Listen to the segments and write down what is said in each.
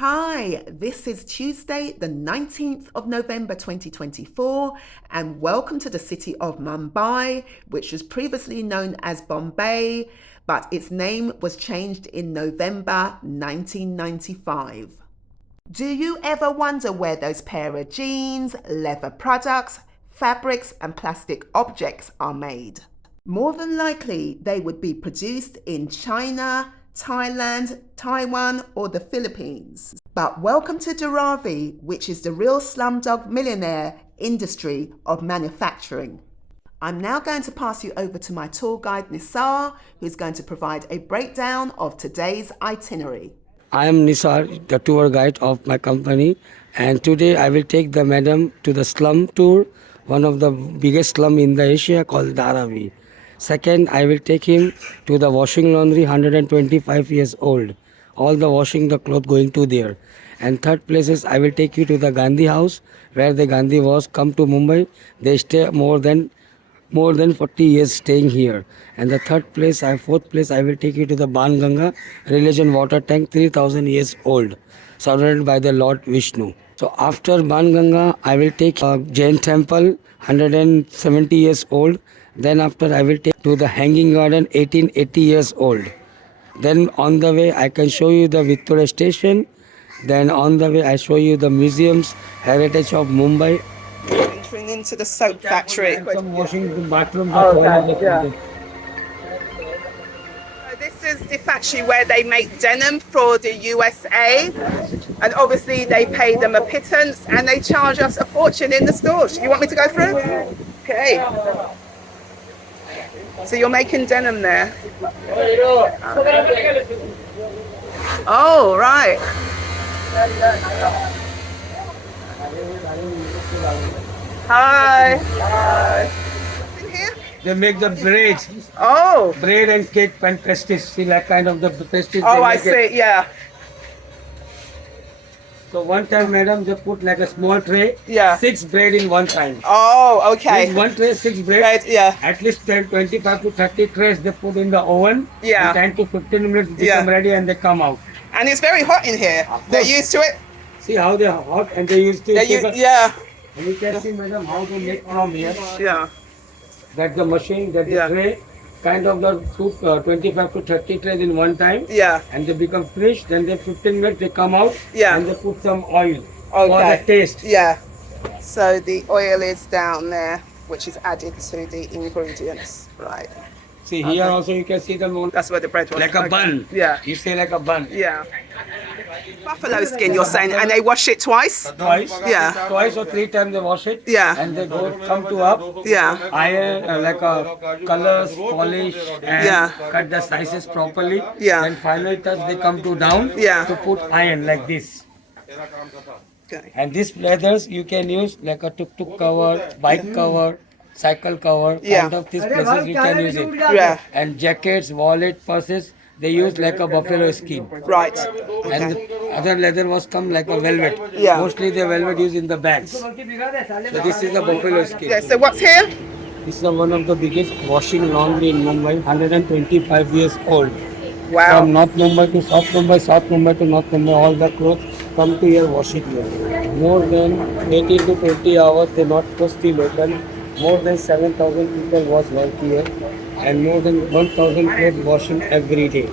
Hi, this is Tuesday, the 19th of November 2024, and welcome to the city of Mumbai, which was previously known as Bombay, but its name was changed in November 1995. Do you ever wonder where those pair of jeans, leather products, fabrics, and plastic objects are made? More than likely, they would be produced in China, Thailand, Taiwan, or the Philippines. But welcome to Dharavi, which is the real slumdog millionaire industry of manufacturing. I'm now going to pass you over to my tour guide Nisar, who's going to provide a breakdown of today's itinerary. I am Nisar, the tour guide of my company, and today I will take the madam to the slum tour, one of the biggest slum in the Asia called Dharavi. Second, I will take him to the washing laundry, 125 years old. All the washing the cloth going to there. And third place is I will take you to the Gandhi house, where the Gandhi was come to Mumbai. They stay more than 40 years staying here. And the fourth place, I will take you to the Ban Ganga religion water tank, 3000 years old, surrounded by the Lord Vishnu. So after Ban Ganga, I will take a Jain temple, 170 years old. Then after I will take to the Hanging Garden, 1880 years old. Then on the way, I can show you the Victoria Station. Then on the way, I show you the museums, heritage of Mumbai. Entering into the soap factory. Some washing the bathroom. This is the factory where they make denim for the USA, and obviously they pay them a pittance and they charge us a fortune in the stores. You want me to go through? Okay. So you're making denim there. Oh, right. Hi. Hi. In here? They make the bread. Oh. Bread and cake and pastries. See, like kind of the pastries. Oh, I see. Yeah. So one time, madam, they put like a small tray. Yeah. 6 bread in one time. Oh, okay. With one tray, 6 bread. Right, yeah. At least 25 to 30 trays they put in the oven. Yeah. In 10 to 15 minutes they become ready and they come out. And it's very hot in here. They're used to it. See how they are hot and they used to. Yeah. And you can see, madam, how they make from here. Yeah. That's the machine, that's the tray. Kind of the 25 to 30 trays in one time. Yeah. And they become fresh. Then they 15 minutes they come out. Yeah. And they put some oil Okay. for the taste. Yeah. So the oil is down there, which is added to the ingredients. Right. See here also you can see the That's where the bread was. like a bun. Yeah. You say like a bun. Yeah. Buffalo skin, you're saying, and they wash it twice? Twice. Yeah. Twice or 3 times they wash it. Yeah. And they come to up. Yeah. Iron like a colors, polish, and cut the slices properly. Yeah. And final touch they come to down. Yeah. To put iron like this. Okay. And these leathers you can use like a tuk-tuk cover, bike cover, cycle cover. Yeah. Kind of these places you can use it. Yeah. And jackets, wallet, purses, they use like a buffalo skin. Right. And the other leather was come like a velvet. Yeah. Mostly the velvet used in the bags. So this is the buffalo skin. Yeah, so what's here? This is one of the biggest washing laundry in Mumbai, 125 years old. Wow. From North Mumbai to South Mumbai to North Mumbai, all the clothes come to here washing here. More than 18 to 20 hours they not post still open. More than 7,000 people wash work here. And more than 1,000 clothes washing every day.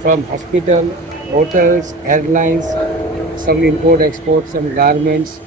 From hospital, hotels, airlines, some import, export, some garments,